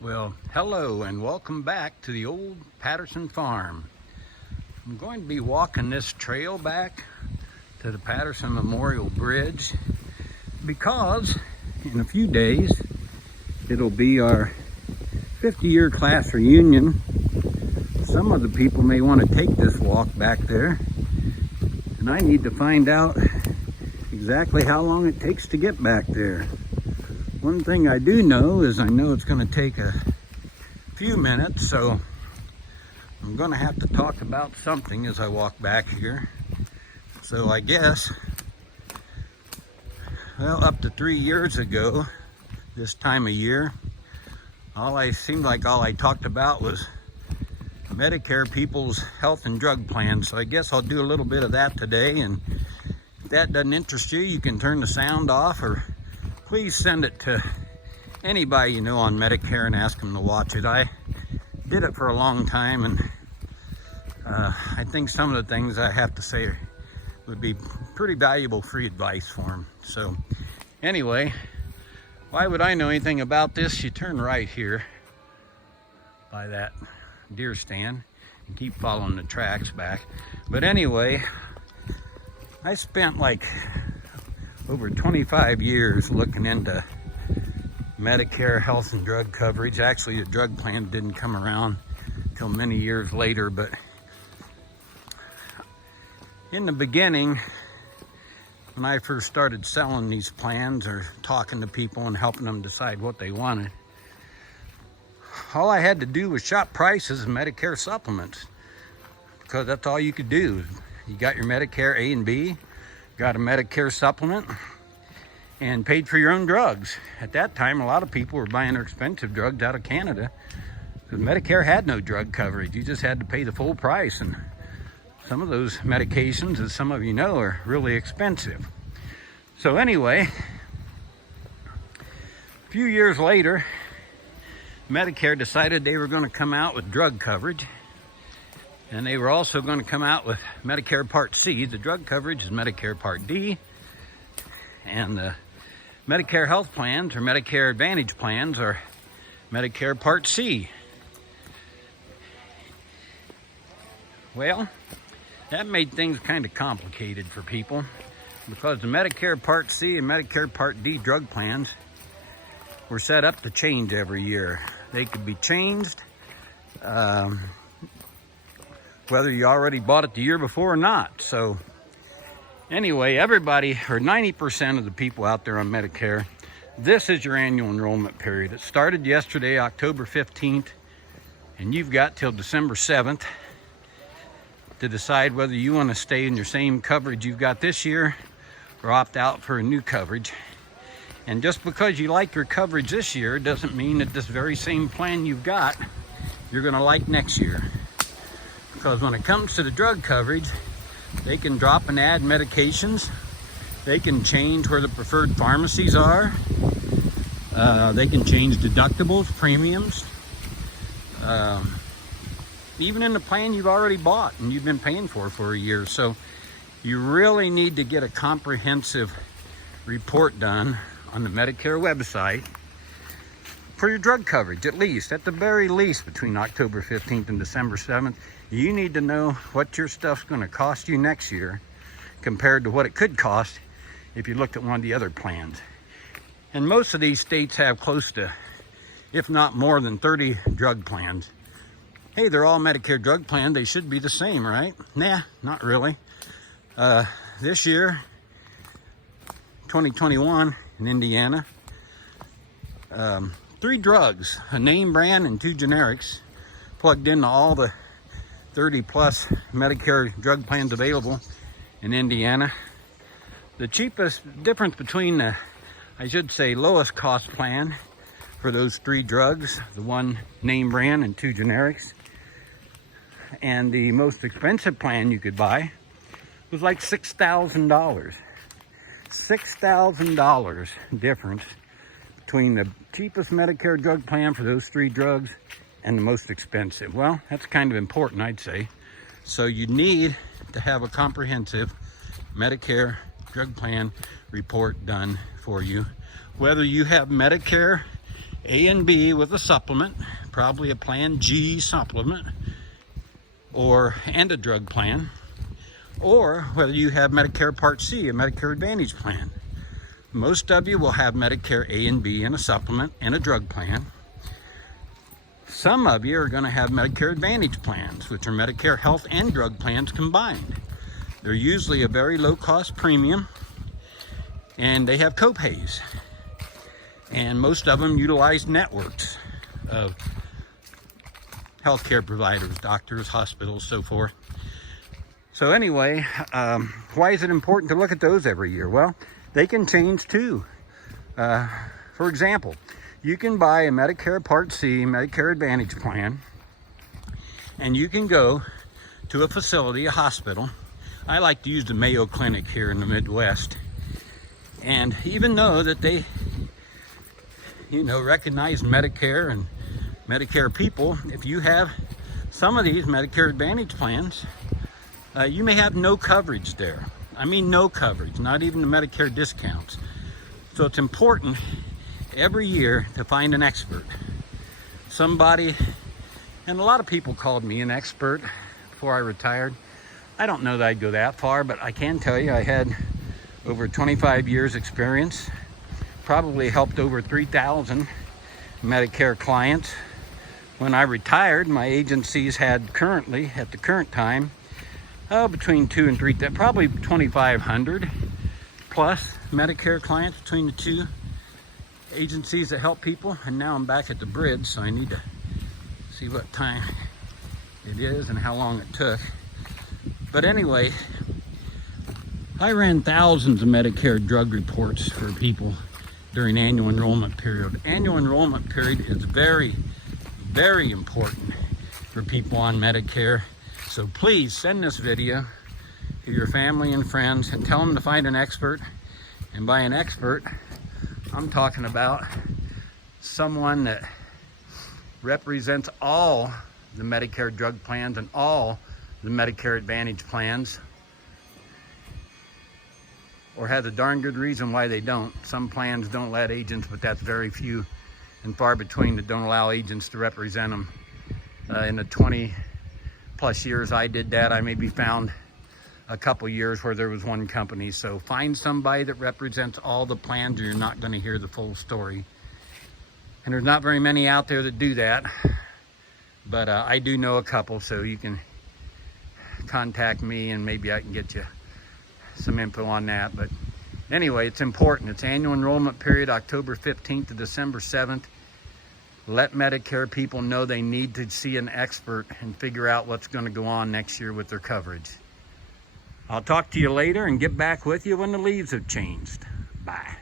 Well, hello and welcome back to the old Patterson farm. I'm going to be walking this trail back to the Patterson Memorial Bridge because in a few days it'll be our 50-year class reunion. Some of the people may want to take this walk back there, and I need to find out exactly how long it takes to get back there. One thing I do know is I know it's going to take a few minutes, so I'm going to have to talk about something as I walk back here. So I guess, well, up to 3 years ago, this time of year, all I talked about was Medicare people's health and drug plans. So I guess I'll do a little bit of that today, and if that doesn't interest you, you can turn the sound off, or please send it to anybody you know on Medicare and ask them to watch it. I did it for a long time, and I think some of the things I have to say would be pretty valuable free advice for them. So anyway, why would I know anything about this? You turn right here by that deer stand and keep following the tracks back. But anyway, I spent like over 25 years looking into Medicare health and drug coverage. Actually, the drug plan didn't come around until many years later, but in the beginning, when I first started selling these plans or talking to people and helping them decide what they wanted, all I had to do was shop prices and Medicare supplements, because that's all you could do. You got your Medicare A and B, got a Medicare supplement, and paid for your own drugs. At that time, a lot of people were buying their expensive drugs out of Canada because Medicare had no drug coverage. You just had to pay the full price, and some of those medications, as some of you know, are really expensive. So anyway, a few years later, Medicare decided they were going to come out with drug coverage, and they were also going to come out with Medicare Part C. The drug coverage is Medicare Part D, and the Medicare health plans or Medicare Advantage plans are Medicare Part C. Well, that made things kind of complicated for people, because the Medicare Part C and Medicare Part D drug plans were set up to change every year. They could be changed whether you already bought it the year before or not. So anyway, everybody, or 90% of the people out there on Medicare, this is your annual enrollment period. It started yesterday, October 15th, and you've got till December 7th to decide whether you want to stay in your same coverage you've got this year or opt out for a new coverage. And just because you like your coverage this year doesn't mean that this very same plan you've got you're going to like next year. Because when it comes to the drug coverage, they can drop and add medications. They can change where the preferred pharmacies are. They can change deductibles, premiums. Even in the plan you've already bought and you've been paying for a year. So you really need to get a comprehensive report done on the Medicare website for your drug coverage, at the very least, between October 15th and December 7th. You need to know what your stuff's going to cost you next year compared to what it could cost if you looked at one of the other plans. And most of these states have close to, if not more than 30 drug plans. Hey, they're all Medicare drug plans. They should be the same, right? Nah, not really. This year, 2021 in Indiana, 3 drugs, a name brand and 2 generics, plugged into all the 30 plus Medicare drug plans available in Indiana. The cheapest difference between the, I should say, lowest cost plan for those 3 drugs, the 1 name brand and 2 generics, and the most expensive plan you could buy was like $6,000. $6,000 difference between the cheapest Medicare drug plan for those 3 drugs and the most expensive. Well, that's kind of important, I'd say. So you need to have a comprehensive Medicare drug plan report done for you. Whether you have Medicare A and B with a supplement, probably a Plan G supplement, and a drug plan, or whether you have Medicare Part C, a Medicare Advantage plan. Most of you will have Medicare A and B and a supplement and a drug plan. Some of you are going to have Medicare Advantage plans, which are Medicare health and drug plans combined. They're usually a very low cost premium, and they have copays. And most of them utilize networks of healthcare providers, doctors, hospitals, so forth. So anyway, why is it important to look at those every year? Well, they can change too. For example, you can buy a Medicare Part C, Medicare Advantage plan, and you can go to a facility, a hospital. I like to use the Mayo Clinic here in the Midwest. And even though that they, recognize Medicare and Medicare people, if you have some of these Medicare Advantage plans, you may have no coverage there. I mean no coverage, not even the Medicare discounts. So it's important every year to find an expert. Somebody, and a lot of people called me an expert before I retired. I don't know that I'd go that far, but I can tell you I had over 25 years experience, probably helped over 3,000 Medicare clients. When I retired, my agencies had currently, at the current time, between 2 and 3, probably 2,500 plus Medicare clients between the two agencies that help people. And now I'm back at the bridge, so I need to see what time it is and how long it took. But anyway, I ran thousands of Medicare drug reports for people during annual enrollment period. Annual enrollment period is very, very important for people on Medicare. So please send this video to your family and friends and tell them to find an expert. And by an expert, I'm talking about someone that represents all the Medicare drug plans and all the Medicare Advantage plans, or has a darn good reason why they don't. Some plans don't let agents, but that's very few and far between that don't allow agents to represent them. In the 20 plus years I did that, I maybe found a couple years where there was one company. So find somebody that represents all the plans, or you're not going to hear the full story. And there's not very many out there that do that, but I do know a couple, so you can contact me and maybe I can get you some info on that. But anyway, it's important. It's annual enrollment period, October 15th to December 7th. Let Medicare people know they need to see an expert and figure out what's going to go on next year with their coverage. I'll talk to you later and get back with you when the leaves have changed. Bye.